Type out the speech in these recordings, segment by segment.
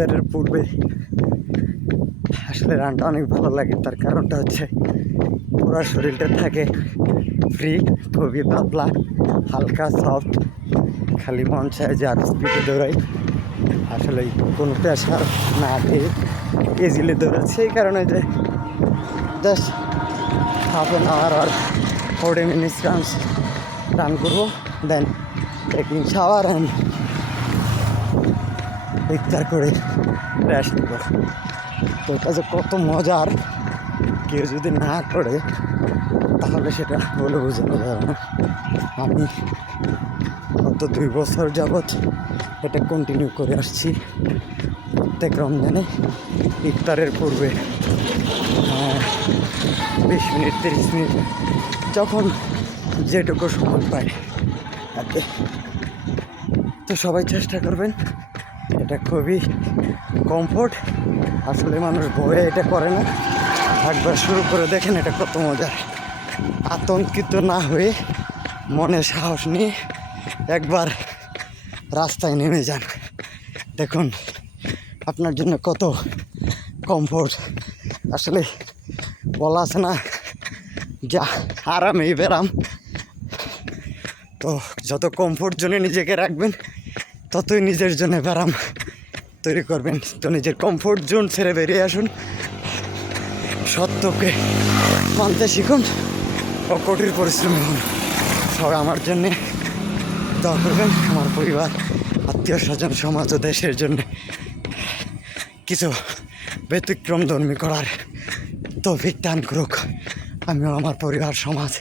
ইফতারের পূর্বে আসলে রানটা অনেক ভালো লাগে, তার কারণটা হচ্ছে পুরো শরীরটা থাকে ফ্রি, খুবই পাতলা, হালকা সফট, খালি মন চায় যে আরও স্পিডে দৌড়াই। আসলে কোনো প্রেশার না পেয়ে ইজিলি দৌড়াচ্ছে, এই কারণে যে জাস্ট হাফ অ্যান আওয়ার আর 40 মিনিটস রান করবো, দেন টেকিং শাওয়ার অ্যান্ড ইফতার করে রেস্ট নেব। তো এটা যে কত মজার, কেউ যদি না করে তাহলে সেটা বলে বোঝানো যাবে না। আমি গত 2 বছর যাবৎ এটা কন্টিনিউ করে আসছি। প্রত্যেক রমজানে ইফতারের পূর্বে 20 মিনিট 30 মিনিট যখন যেটুকু সময় পায় তাতে। তো সবাই চেষ্টা করবেন, এটা খুবই কমফোর্ট। আসলে মানুষ ভয়ে এটা করে না, একবার শুরু করে দেখেন এটা কত মজার। আতঙ্কিত না হয়ে মনে সাহস নিয়ে একবার রাস্তায় নেমে যান, দেখুন আপনার জন্য কত কমফোর্ট। আসলে বলা আছে না, যা আরামেই বেরাম। তো যত কমফোর্ট জোনে নিজেকে রাখবেন ততই নিজের জন্য ব্যারাম তৈরি করবেন। তো নিজের কমফোর্ট জোন ছেড়ে বেরিয়ে আসুন, সত্যকে মানতে শিখুন ও কঠিন পরিশ্রমী হন। সবাই আমার জন্যে দোয়া করবেন, আমার পরিবার, আত্মীয় স্বজন, সমাজ ও দেশের জন্য কিছু ব্যতিক্রম ধর্মী করার তৌফিক দান করুক। আমিও আমার পরিবার, সমাজ,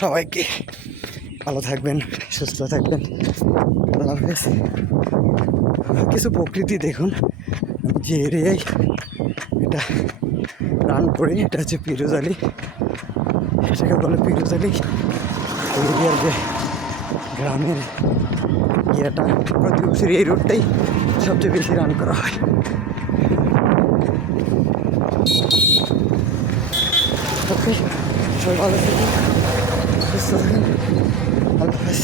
সবাইকে। ভালো থাকবেন, সুস্থ থাকবেন, আল্লাহ হাফেজ। কিছু প্রকৃতি দেখুন, যে এরিয়ায় এটা রান করি, এটা হচ্ছে পিরোজআলী, এটাকে বলে পিরোজআলী। এরিয়ার যে গ্রামের ইয়েটা, প্রতি বছর এই রোডটাই সবচেয়ে বেশি রান করা হয়। ওকে, সবাই ভালো থাকুন, সুস্থ থাকুন, আল্লাহ হাফেজ।